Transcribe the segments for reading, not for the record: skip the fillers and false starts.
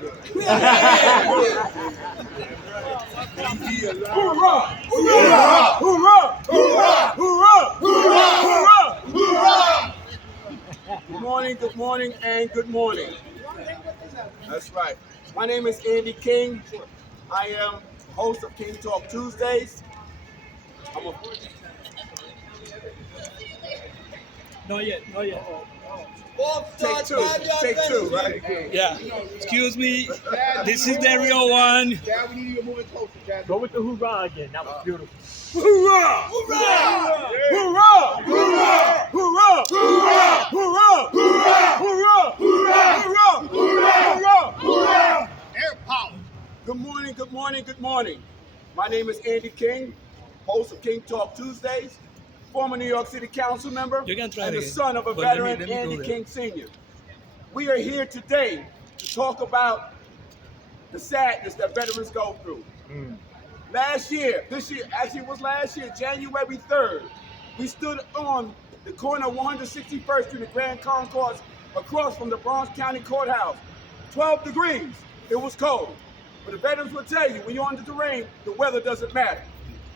Hoorah! Hoorah! Hoorah! Hoorah! Hoorah! Hoorah! Hoorah! Good morning, and good morning. That's right. My name is Andy King. I am host of King Talk Tuesdays. Not yet. Take two, right? Yeah. Excuse me. This is the real one. Dad, we need you to move it closer, Dad. Go with the hoorah again. That was beautiful. Hoorah! Hoorah! Hoorah! Hoorah! Hoorah! Hoorah! Hoorah! Hoorah! Hoorah! Hoorah! Hoorah! Air power. Good morning. My name is Andy King, host of King Talk Tuesdays, former New York City Council member, You can try and it the again. son of a But let veteran, me go Andy there. King Sr. We are here today to talk about the sadness that veterans go through. Last year, January 3rd, we stood on the corner of 161st Street and Grand Concourse across from the Bronx County Courthouse. 12 degrees, it was cold. But the veterans will tell you, when you're under the rain, the weather doesn't matter.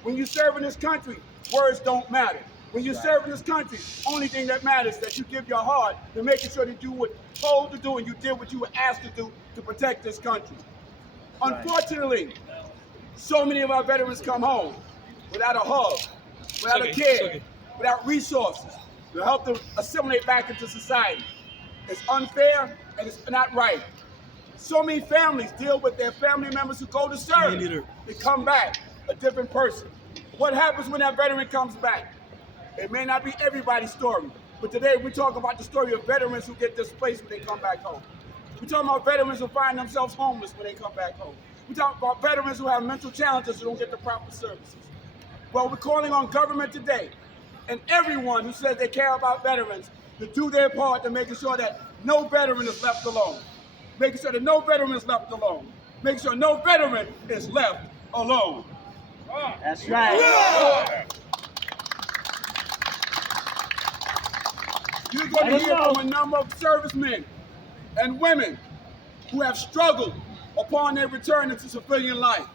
When you serve in this country, words don't matter. When you serve in this country, only thing that matters is that you give your heart to making sure that you were told to do and you did what you were asked to do to protect this country. Unfortunately, so many of our veterans come home without a hug, without a care, without resources to help them assimilate back into society. It's unfair and it's not right. So many families deal with their family members who go to serve. They come back a different person. What happens when that veteran comes back? It may not be everybody's story, but today we're talking about the story of veterans who get displaced when they come back home. We're talking about veterans who find themselves homeless when they come back home. We're talking about veterans who have mental challenges who don't get the proper services. Well, we're calling on government today and everyone who says they care about veterans to do their part to making sure that no veteran is left alone. Making sure that no veteran is left alone. Making sure no veteran is left alone. That's right. You're going to hear from a number of servicemen and women who have struggled upon their return into civilian life.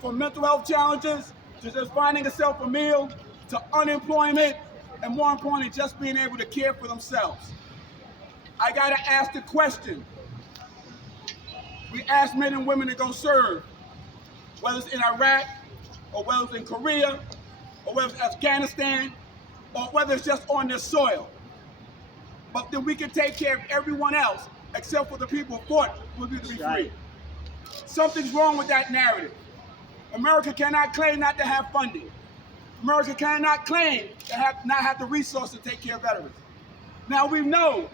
From mental health challenges to just finding yourself a meal to unemployment and more importantly, just being able to care for themselves. I got to ask the question. We ask men and women to go serve, whether it's in Iraq or whether it's in Korea or whether it's Afghanistan or whether it's just on their soil. But then we can take care of everyone else except for the people who fought for you to be free. Something's wrong with that narrative. America cannot claim not to have funding. America cannot claim to not have the resources to take care of veterans. Now we know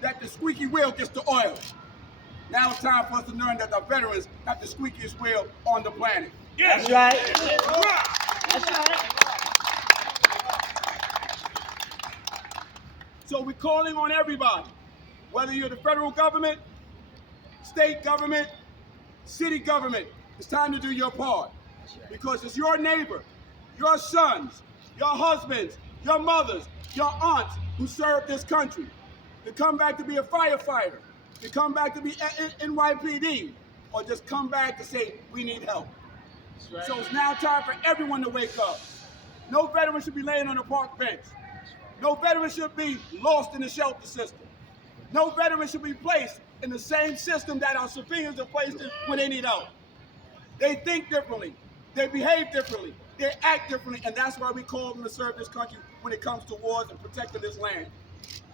that the squeaky wheel gets the oil. Now it's time for us to learn that the veterans have the squeakiest wheel on the planet. That's right. That's right. So we're calling on everybody, whether you're the federal government, state government, city government, it's time to do your part. Because it's your neighbor, your sons, your husbands, your mothers, your aunts who served this country. To come back to be a firefighter, to come back to be NYPD, or just come back to say, we need help. Right. So it's now time for everyone to wake up. No veteran should be laying on a park bench. No veteran should be lost in the shelter system. No veteran should be placed in the same system that our civilians are placed in when they need help. They think differently. They behave differently. They act differently, and that's why we call them to serve this country when it comes to wars and protecting this land.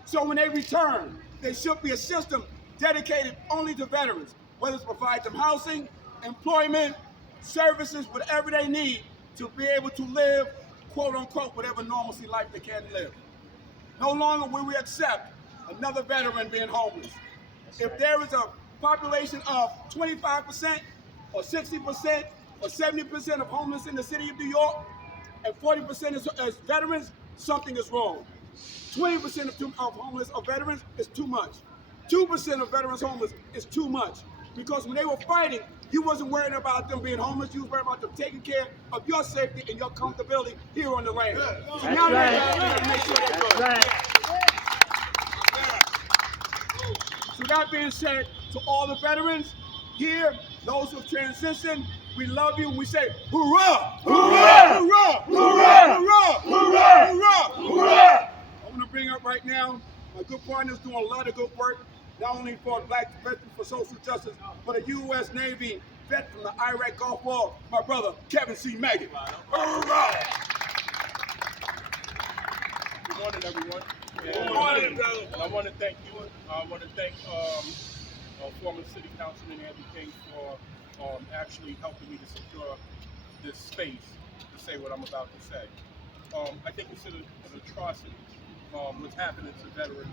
So when they return, there should be a system dedicated only to veterans, whether it's provide them housing, employment, services, whatever they need to be able to live, quote unquote, whatever normalcy life they can live. No longer will we accept another veteran being homeless. If there is a population of 25% or 60% or 70% of homeless in the city of New York and 40% is veterans, something is wrong. 20% of homeless or veterans is too much. 2% of veterans homeless is too much. Because when they were fighting, you wasn't worried about them being homeless, you was worried about them taking care of your safety and your comfortability here on the land. So now we gotta make sure they're good. So that being said, to all the veterans here, those who've transitioned, we love you. We say, hoorah! Hoorah! Hoorah! Hoorah! Hoorah! Hoorah! Hoorah! Hoorah! I want to bring up right now, my good partner's doing a lot of good work, not only for Black Veterans for Social Justice, but a U.S. Navy vet from the Iraq Gulf War, my brother, Kevin C. Megan. Hoorah! Good morning, everyone. Good morning, brother. And I want to thank you. I want to thank former City Councilman Andy King for actually helping me to secure this space to say what I'm about to say. I think it's an atrocity what's happening to veterans,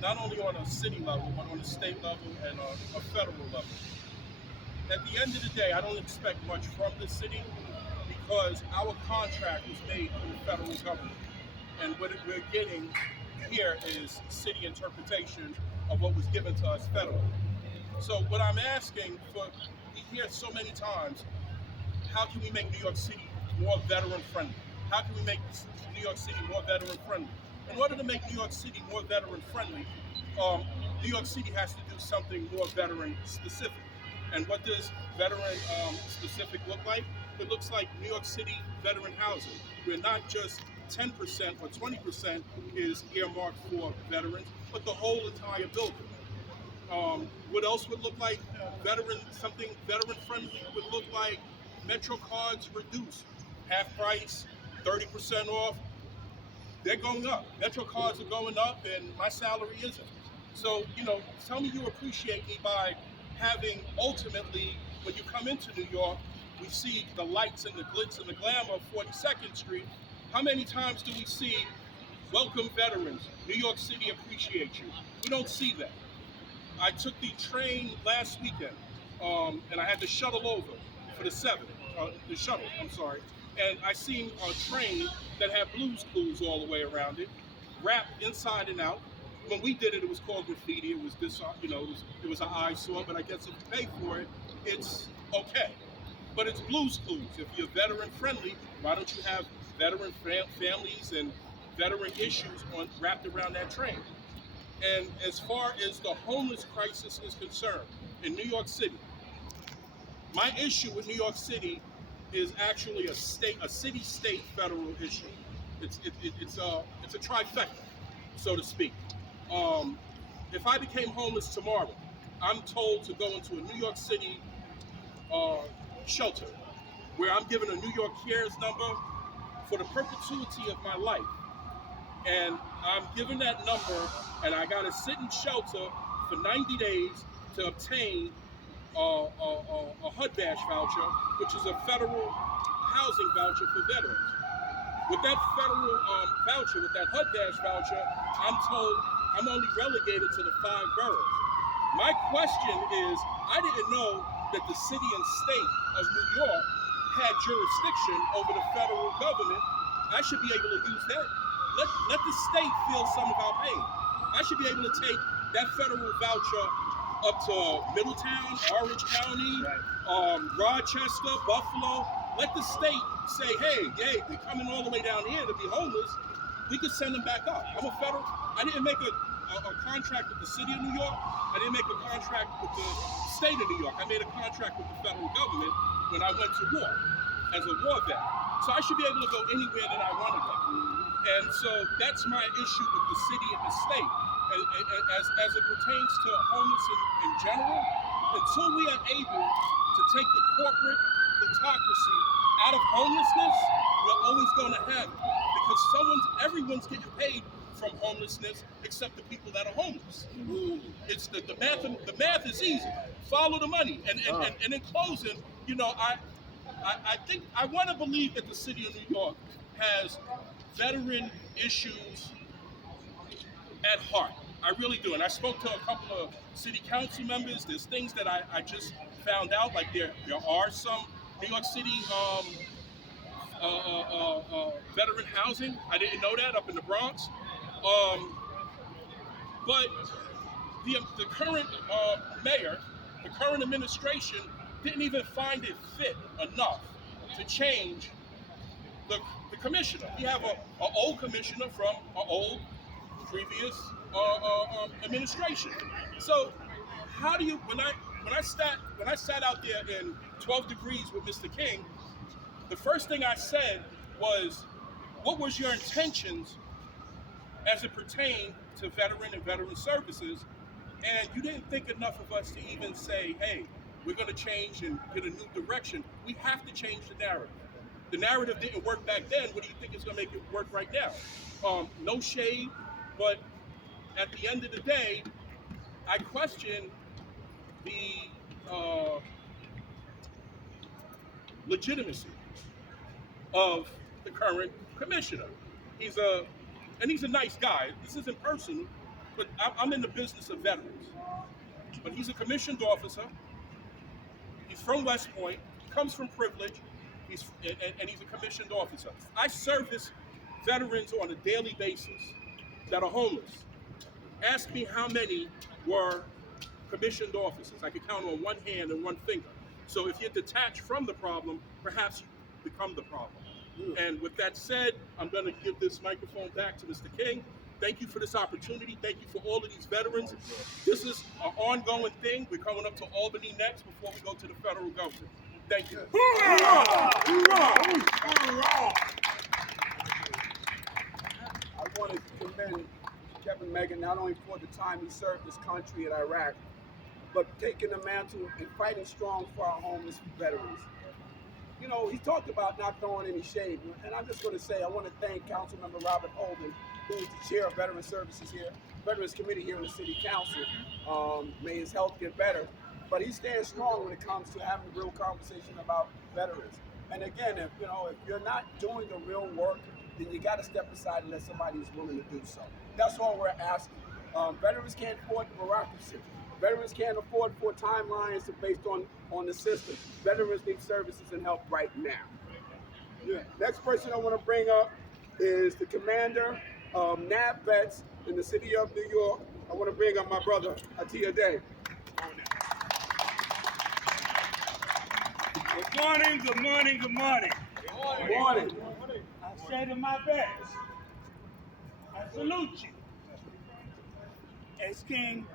not only on a city level, but on a state level and a federal level. At the end of the day, I don't expect much from the city because our contract was made for the federal government. And what we're getting here is city interpretation of what was given to us federally. So what I'm asking for, we hear so many times, how can we make New York City more veteran friendly? How can we make New York City more veteran friendly? In order to make New York City more veteran friendly, New York City has to do something more veteran specific. And what does veteran specific look like? It looks like New York City veteran housing. We're not just 10% or 20% is earmarked for veterans, but the whole entire building. What else would look like something veteran friendly would look like Metro cards reduced, half price, 30% off. They're going up. Metro cards are going up and my salary isn't. So, tell me you appreciate me by having ultimately, when you come into New York, we see the lights and the glitz and the glamour of 42nd Street. How many times do we see welcome veterans? New York City appreciate you. We don't see that. I took the train last weekend, and I had to shuttle over for the shuttle, and I seen a train that had Blue's Clues all the way around it, wrapped inside and out. When we did it, it was called graffiti. It was it was an eyesore, but I guess if you pay for it, it's okay. But it's Blue's Clues. If you're veteran friendly, why don't you have veteran families and veteran issues wrapped around that train? And as far as the homeless crisis is concerned in New York City, my issue with New York City is actually a city-state federal issue. It's a trifecta, so to speak. If I became homeless tomorrow, I'm told to go into a New York City shelter where I'm given a New York Cares number for the perpetuity of my life. And I'm given that number, and I got to sit in shelter for 90 days to obtain a HUD-VASH voucher, which is a federal housing voucher for veterans. With that federal voucher, with that HUD-VASH voucher, I'm told I'm only relegated to the 5 boroughs. My question is, I didn't know that the city and state of New York had jurisdiction over the federal government. I should be able to use that. Let the state feel some of our pain. I should be able to take that federal voucher up to Middletown, Orange County, Rochester, Buffalo. Let the state say, hey, they're coming all the way down here to be homeless. We could send them back up. I didn't make a contract with the city of New York. I didn't make a contract with the state of New York. I made a contract with the federal government when I went to war as a war vet. So I should be able to go anywhere that I want to go. And so that's my issue with the city and the state. As it pertains to homeless in general, until we are able to take the corporate plutocracy out of homelessness, we're always going to have it. Because everyone's getting paid from homelessness except the people that are homeless. It's the math is easy. Follow the money. And in closing, I think I want to believe that the city of New York has veteran issues at heart. I really do. And I spoke to a couple of city council members. There's things that I just found out, like there are some New York City veteran housing. I didn't know that up in the Bronx. But the current mayor, the current administration didn't even find it fit enough to change the commissioner. We have an old commissioner from an old previous administration. So how do you when I sat out there in 12 degrees with Mr. King, the first thing I said was, what was your intentions as it pertained to veteran and veteran services? And you didn't think enough of us to even say, hey, we're going to change and get a new direction. We have to change the narrative. The narrative didn't work back then. What do you think is going to make it work right now? No shade, but at the end of the day, I question the legitimacy of the current commissioner. He's a nice guy. This isn't personal, but I'm in the business of veterans. But he's a commissioned officer. He's from West Point. He comes from privilege. He's a commissioned officer. I service veterans on a daily basis that are homeless. Ask me how many were commissioned officers. I could count on one hand and one finger. So if you're detached from the problem, perhaps you become the problem. And with that said, I'm going to give this microphone back to Mr. King. Thank you for this opportunity. Thank you for all of these veterans. This is an ongoing thing. We're coming up to Albany next before we go to the federal government. Thank you. I want to commend Kevin Megan not only for the time he served this country in Iraq, but taking the mantle and fighting strong for our homeless veterans. You know, he talked about not throwing any shade, and I'm just going to say I want to thank Councilmember Robert Holden, who is the chair of Veteran Services here, Veterans Committee here in the City Council. May his health get better, but he stands strong when it comes to having a real conversation about veterans. And again, if you're not doing the real work, then you got to step aside and let somebody who's willing to do so. That's all we're asking. Veterans can't afford the bureaucracy. Veterans can't afford for timelines based on the system. Veterans need services and help right now. Yeah. Next person I want to bring up is the commander of NAV Vets in the city of New York. I want to bring up my brother, Atia Day. Good morning, good morning, good morning. Good morning. I say to my best, I salute you. As King,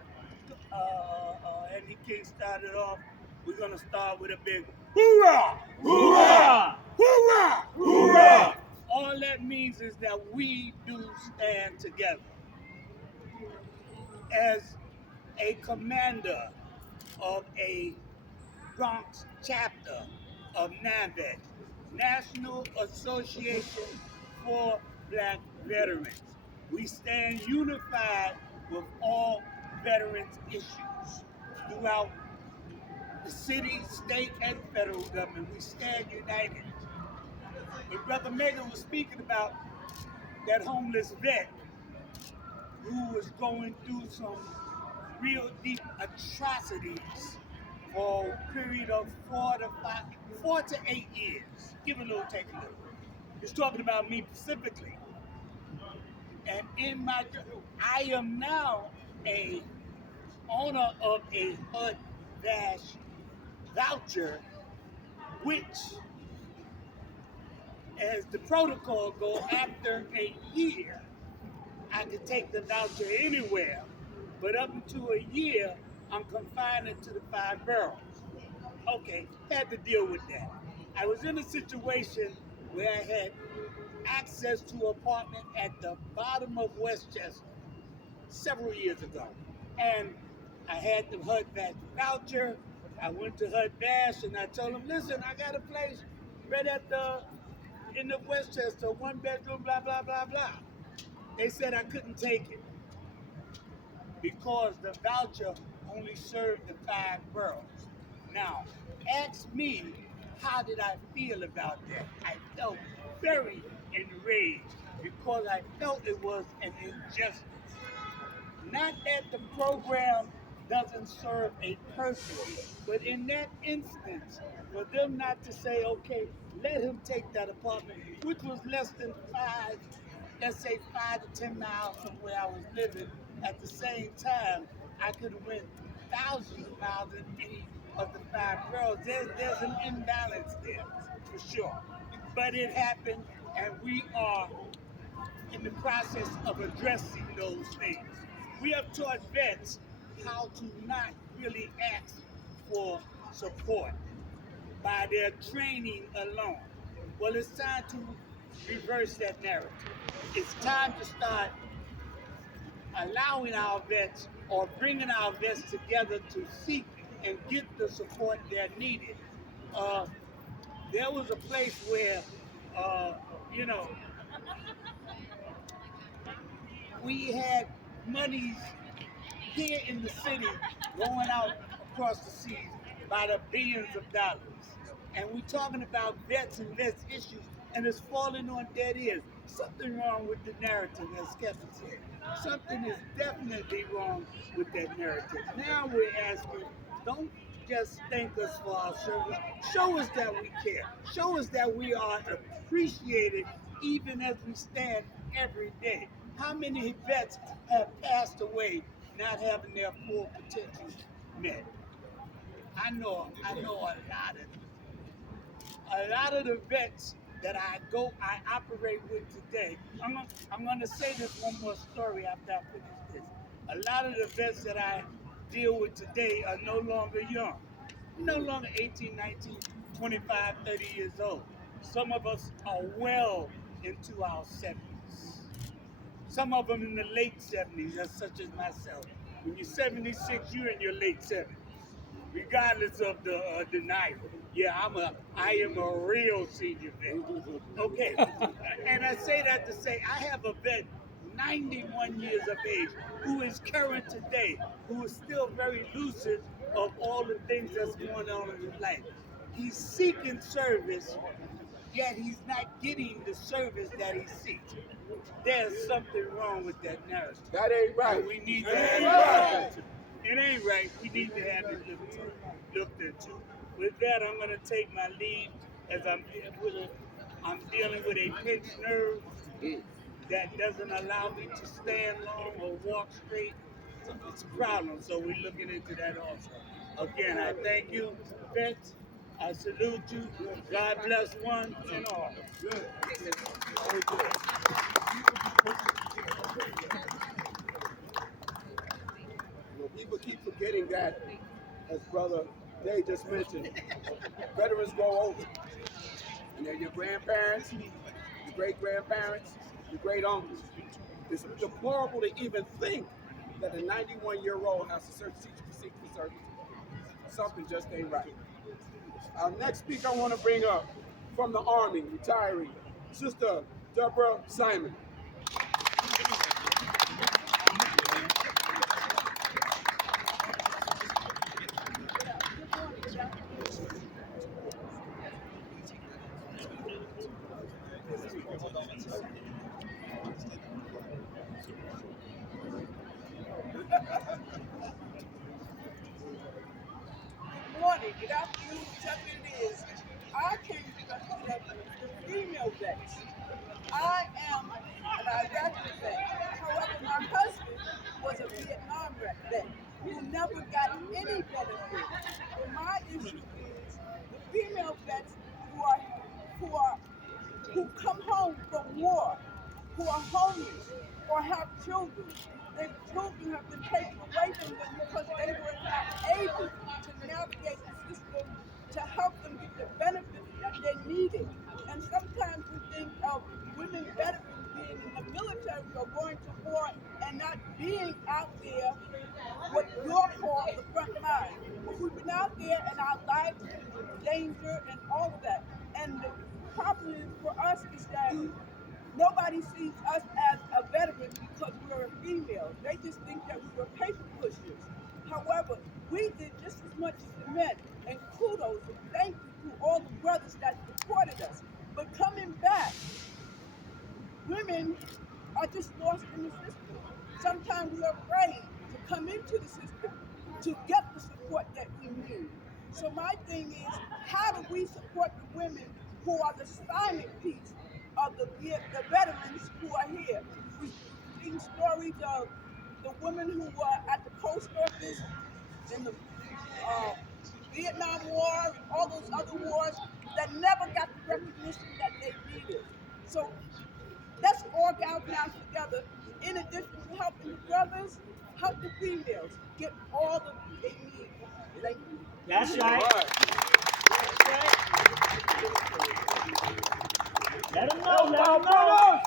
Andy King started off, we're going to start with a big hoorah! Hoorah! Hoorah! Hoorah! All that means is that we do stand together. As a commander of a Bronx chapter of NAVET, National Association for Black Veterans, we stand unified with all veterans issues throughout the city, state, and federal government. We stand united. But Brother Megan was speaking about that homeless vet who was going through some real deep atrocities for a period of 4 to 8 years. Give a little, take a little. He's talking about me specifically. And I am now a owner of a HUD Dash voucher, which, as the protocol go, after a year, I can take the voucher anywhere, but up to a year, I'm confined to the 5 boroughs. Okay, had to deal with that. I was in a situation where I had access to an apartment at the bottom of Westchester several years ago. And I had the HUD Dash voucher. I went to HUD Dash and I told them, listen, I got a place right at the end of Westchester, 1 bedroom, blah, blah, blah, blah. They said I couldn't take it because the voucher only served the 5 boroughs. Now, ask me, how did I feel about that? I felt very enraged because I felt it was an injustice. Not that the program doesn't serve a purpose, but in that instance, for them not to say, okay, let him take that apartment, which was less than 5 to 10 miles from where I was living. At the same time, I could have went thousands of miles in any of the 5 boroughs. There's an imbalance there, for sure. But it happened, and we are in the process of addressing those things. we have taught vets how to not really ask for support by their training alone. Well, it's time to reverse that narrative. It's time to start allowing our vets or bringing our vets together to seek and get the support that needed. There was a place where, you know, we had monies here in the city going out across the seas by the billions of dollars. And we're talking about vets and vets issues, and it's falling on dead ears. Something wrong with the narrative, as Kevin said. Something is definitely wrong with that narrative. Now we're asking, don't just thank us for our service. Show us that we care. Show us that we are appreciated even as we stand every day. How many vets have passed away not having their full potential met? I know a lot of the vets that I operate with today. I'm gonna say this one more story after I finish this. A lot of the vets that I deal with today are no longer young. No longer 18, 19, 25, 30 years old. Some of us are well into our 70s. Some of them in the late 70s, such as myself. When you're 76, you're in your late 70s, regardless of the denial. Yeah, I am a real senior vet. Okay, and I say that to say I have a vet, 91 years of age, who is current today, who is still very lucid of all the things that's going on in his life. He's seeking service, yet he's not getting the service that he seeks. There's something wrong with that narrative. That ain't right. And we need to That have ain't right. it ain't right. We need to have it looked into. With that, I'm going to take my leave as I'm dealing with a pinched nerve that doesn't allow me to stand long or walk straight. It's a problem, so we're looking into that also. Again, I thank you, vets. I salute you. God bless one and all. People keep forgetting that, as Brother Day just mentioned, veterans grow old. And they're your grandparents, your great-grandparents, your great-uncles. It's deplorable to even think that a 91-year-old has to seek for service. Something just ain't right. Our next speaker I want to bring up from the Army, retiree, Sister Deborah Simon. Morning, good afternoon, whatever it is. I came to represent the female vets. I am an Iraqi vet. However, my husband was a Vietnam vet who never got any benefit. And my issue is the female vets who come home from war, who are homeless or have children. Their children have been taken away from them because they were not able to navigate the system to help them get the benefits that they needed. And sometimes we think of women veterans being in the military or going to war and not being out there what you're called the front line. But we've been out there and our lives are in danger and all of that. And the problem for us is that nobody sees us as a veteran because we're a female. They just think that we were paper pushers. However, we did just as much as the men. And kudos and thank you to all the brothers that supported us. But coming back, women are just lost in the system. Sometimes we're afraid to come into the system to get the support that we need. So my thing is, how do we support the women who are the silent piece of the veterans who are here? We've seen stories of the women who were at the post office in the Vietnam War and all those other wars that never got the recognition that they needed. So let's all galvanize together. In addition to helping the brothers, help the females get all the they need. Thank you. That's right. Let them know. Let them know.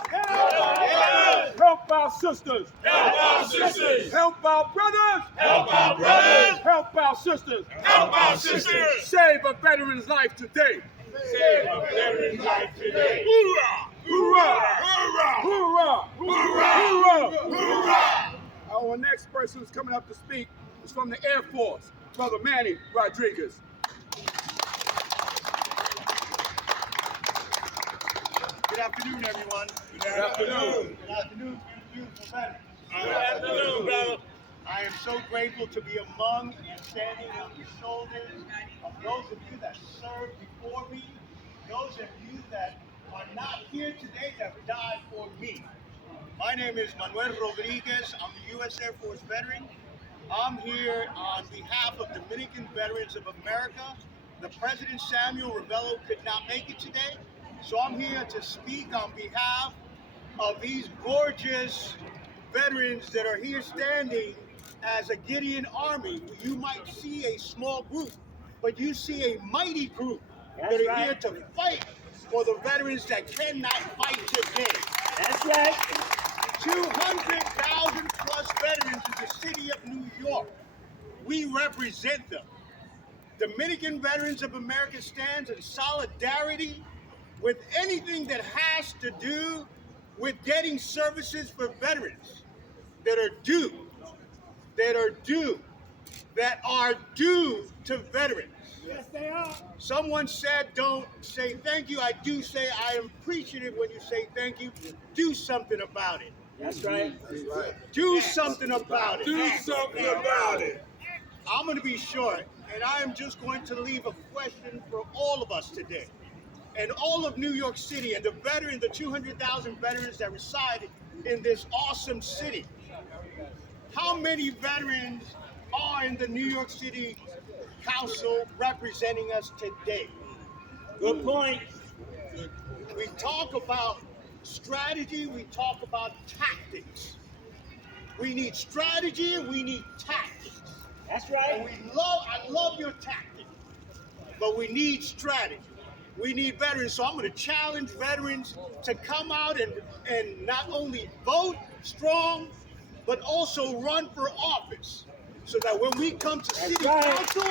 Help our sisters. Help our sisters. Help our brothers. Help our brothers. Help our sisters. Help our sisters. Save a veteran's life today. Save a veteran's life today. Hoorah! Hoorah! Hoorah! Hoorah! Hoorah! Hoorah! Our next person who's coming up to speak is from the Air Force, Brother Manny Rodriguez. Good afternoon, everyone. Good afternoon. Good afternoon, beautiful veterans. Good afternoon, brother. I am so grateful to be among and standing on the shoulders of those of you that served before me, those of you that are not here today that died for me. My name is Manuel Rodriguez. I'm a U.S. Air Force veteran. I'm here on behalf of Dominican Veterans of America. The President Samuel Rebello could not make it today, so I'm here to speak on behalf of these gorgeous veterans that are here standing as a Gideon army. You might see a small group, but you see a mighty group that are here to fight for the veterans that cannot fight today. That's right. 200,000 plus veterans in the city of New York. We represent them. Dominican Veterans of America stands in solidarity with anything that has to do with getting services for veterans that are due to veterans. Yes, they are. Someone said, don't say thank you. I do say I am appreciative when you say thank you. Do something about it. That's right. Do something about it. Do something about it. I'm going to be short, and I am just going to leave a question for all of us today. And all of New York City and the 200,000 veterans that reside in this awesome city. How many veterans are in the New York City Council representing us today? Good point. We talk about strategy, we talk about tactics. We need strategy, we need tactics. That's And right. I love your tactics, but we need strategy. We need veterans, so I'm going to challenge veterans to come out and not only vote strong, but also run for office, so that when we come to city council,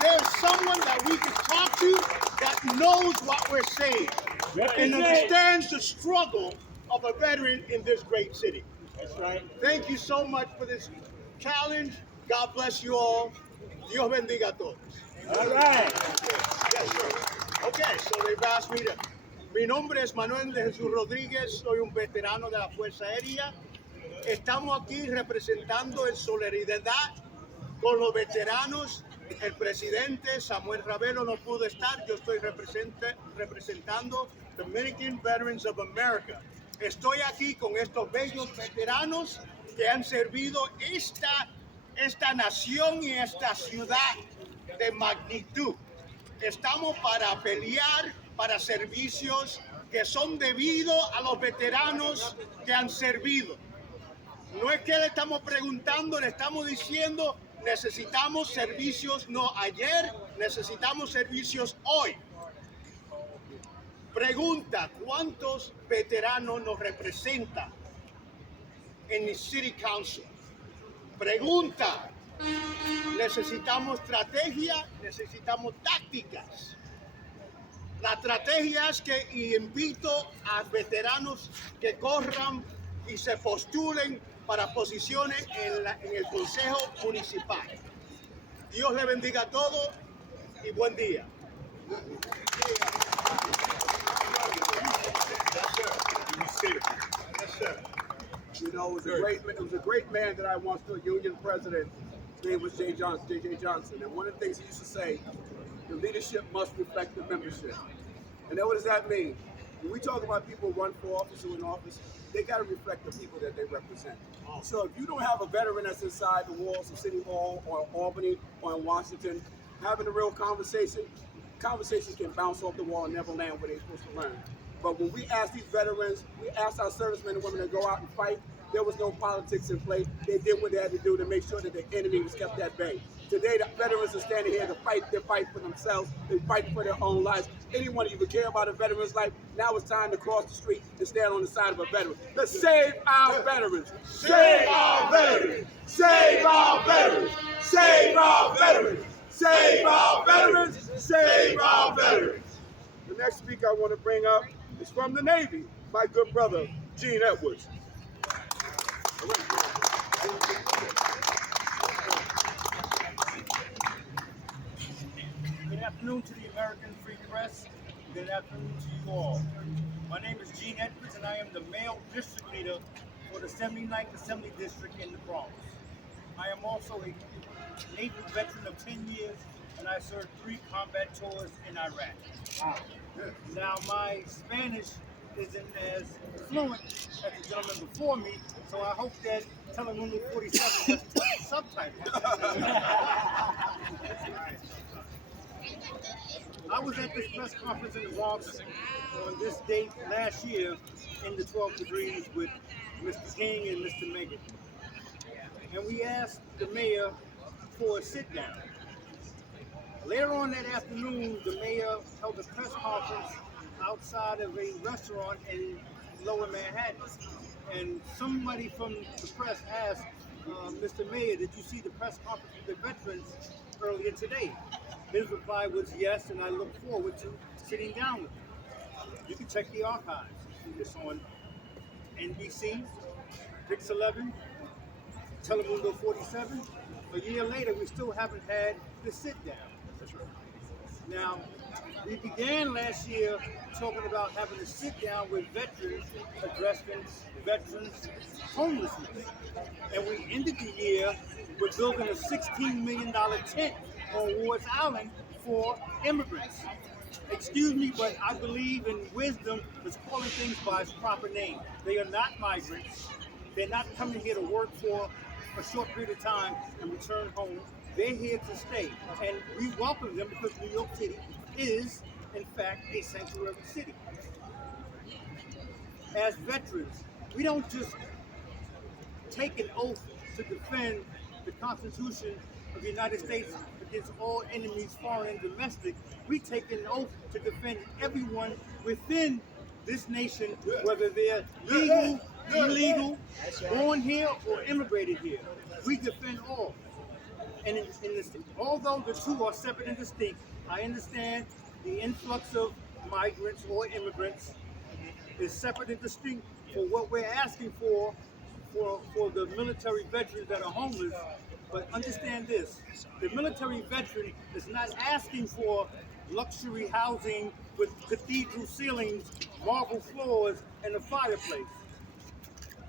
there's someone that we can talk to that knows what we're saying and understands the struggle of a veteran in this great city. That's right. Thank you so much for this challenge. God bless you all. Dios bendiga a todos. All right. Yes, sir. Okay, so they've asked me to. Mi nombre es Manuel de Jesús Rodríguez, soy un veterano de la Fuerza Aérea. Estamos aquí representando en solidaridad con los veteranos. El presidente Samuel Rebello no pudo estar, yo estoy representando Dominican Veterans of America. Estoy aquí con estos bellos veteranos que han servido esta nación y esta ciudad de magnitud. Estamos para pelear para servicios que son debidos a los veteranos que han servido. No es que le estamos preguntando, le estamos diciendo, necesitamos servicios no ayer, necesitamos servicios hoy. Pregunta, ¿cuántos veteranos nos representan en el City Council? Pregunta, necesitamos estrategia, necesitamos tácticas. La estrategia es que invito a veteranos que corran y se postulen para posiciones en el Consejo Municipal. Dios le bendiga a todos y buen día. Yes, sir. You know, it was a great man that I once knew, Union President. His name was J.J. Johnson. And one of the things he used to say, the leadership must reflect the membership. And then what does that mean? When we talk about people who run for office or in office, they got to reflect the people that they represent. So if you don't have a veteran that's inside the walls of City Hall or in Albany or in Washington, having a real conversation can bounce off the wall and never land where they're supposed to land. But when we ask these veterans, we ask our servicemen and women to go out and fight, There was no politics in play. They did what they had to do to make sure that the enemy was kept at bay. Today, the veterans are standing here to fight. They fight for themselves. They fight for their own lives. Anyone who would care about a veteran's life, now it's time to cross the street and stand on the side of a veteran. Let's save our veterans. Save our veterans. Save our veterans. Save our veterans. Save our veterans. Save our veterans. The next speaker I want to bring up is from the Navy, my good brother, Gene Edwards. Good afternoon to the American Free Press. Good afternoon to you all. My name is Gene Edwards, and I am the male district leader for the 79th Assembly District in the Bronx. I am also a Navy veteran of 10 years, and I served 3 combat tours in Iraq. Wow. Now, my Spanish isn't as fluent as the gentleman before me, so I hope that Telemundo 47 has subtitles. I was at this press conference in the Bronx on this date last year in the 12 degrees with Mr. King and Mr. Megan. And we asked the mayor for a sit-down. Later on that afternoon, the mayor held a press conference outside of a restaurant in Lower Manhattan. And somebody from the press asked, Mr. Mayor, did you see the press conference with the veterans earlier today? His reply was yes, and I look forward to sitting down with him. You can check the archives. It's on NBC, Pix 11, Telemundo 47. A year later, we still haven't had the sit-down. Now, we began last year talking about having a sit-down with veterans addressing veterans' homelessness. And we ended the year with building a $16 million tent on Ward's Island for immigrants. Excuse me, but I believe in wisdom is calling things by its proper name. They are not migrants. They're not coming here to work for a short period of time and return home. They're here to stay. And we welcome them because New York City is, in fact, a sanctuary city. As veterans, we don't just take an oath to defend the Constitution of the United States against all enemies, foreign and domestic. We take an oath to defend everyone within this nation, whether they're legal, illegal, born here, or immigrated here. We defend all. And although the two are separate and distinct, I understand the influx of migrants or immigrants is separate and distinct for what we're asking for the military veterans that are homeless. But understand this, the military veteran is not asking for luxury housing with cathedral ceilings, marble floors, and a fireplace.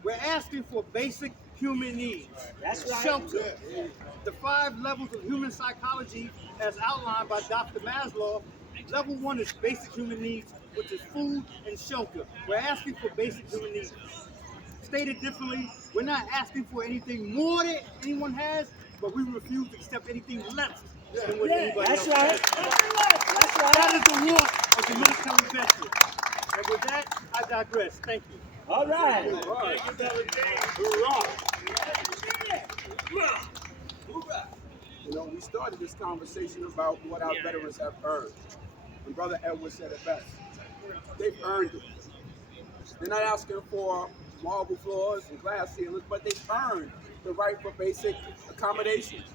We're asking for basic human needs. That's right. Shelter. The 5 levels of human psychology as outlined by Dr. Maslow. Level 1 is basic human needs, which is food and shelter. We're asking for basic human needs. Stated differently, we're not asking for anything more than anyone has, but we refuse to accept anything less than what anybody else That's right. has. That's right. That is the want of the military veteran. And with that, I digress. Thank you. All right. You know, we started this conversation about what our veterans have earned. And Brother Edwards said it best. They've earned it. They're not asking for marble floors and glass ceilings, but they've earned the right for basic accommodations.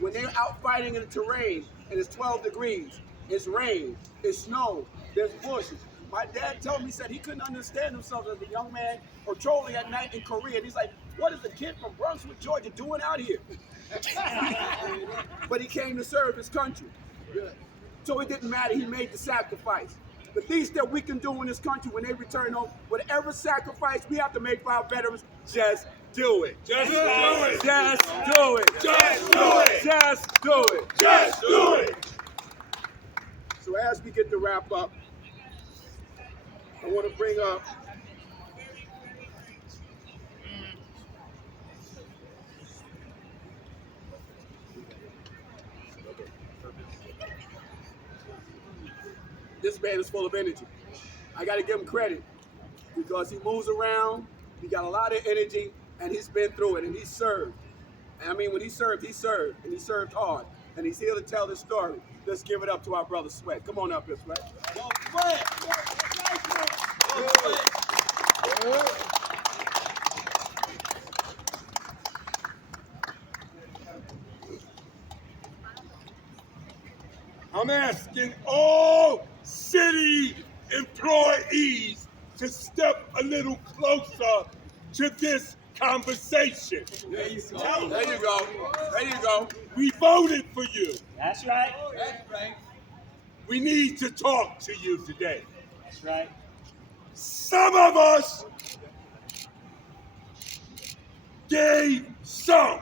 When they're out fighting in the terrain and it's 12 degrees, it's rain, it's snow, there's bushes. My dad told me, he said he couldn't understand himself as a young man patrolling at night in Korea. And he's like, what is a kid from Brunswick, Georgia doing out here? But he came to serve his country. So it didn't matter, he made the sacrifice. The least that we can do in this country when they return home, whatever sacrifice we have to make for our veterans, just do it. Just do it. Just do it. Just do it. Just do it. Just do it. So as we get to wrap up, I want to bring up this man is full of energy. I got to give him credit because he moves around, He got a lot of energy, and he's been through it, and he served. And I mean, when he served, and he served hard. And he's here to tell this story. Let's give it up to our brother Sweat. Come on up here, Sweat. I'm asking all city employees to step a little closer to this conversation. There you go. There you go. There you go. We voted for you. That's right. That's right. We need to talk to you today. That's right. Some of us gave some